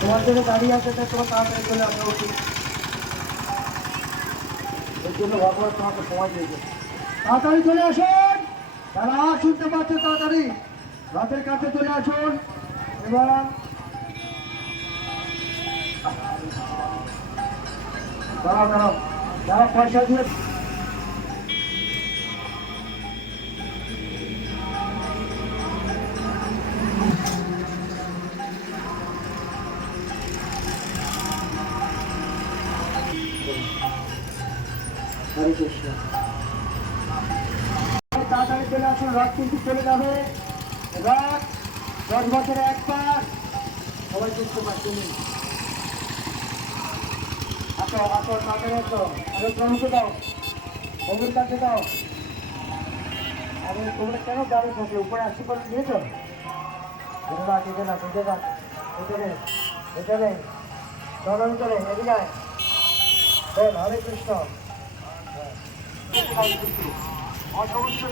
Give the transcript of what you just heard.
তোমার জন্য দাঁড়িয়ে আছে তোমার তাড়াতাড়ি চলে আসা উচিত এর জন্য ভগবান তোমাকে সময় দিয়েছে। তাড়াতাড়ি চলে আসুন। যারা শুনতে পাচ্ছে তাড়াতাড়ি রাতের কাছে চলে আসুন এবং দাঁড়াও দাঁড়াও। যারা পয়সা দিয়ে হরে কৃষ্ণ তাড়াতাড়ি চলে আসুন রাত কিন্তু চলে যাবে। রাত দশ বছরে একবার। সবাই বুঝতে পারছেন আসো আসো, তাড়াতাড়ি আসো। আরে প্রণীত দাও কবির কাছে দাও। আরে, তোমরা কেন দাঁড়িয়ে থাকলে? উপরে আসতে পারে নিয়েছো এটা না এটা না এটা না এটা নেই এটা নেই দরণ করে এদিকে। হরে কৃষ্ণ। অসমস্ত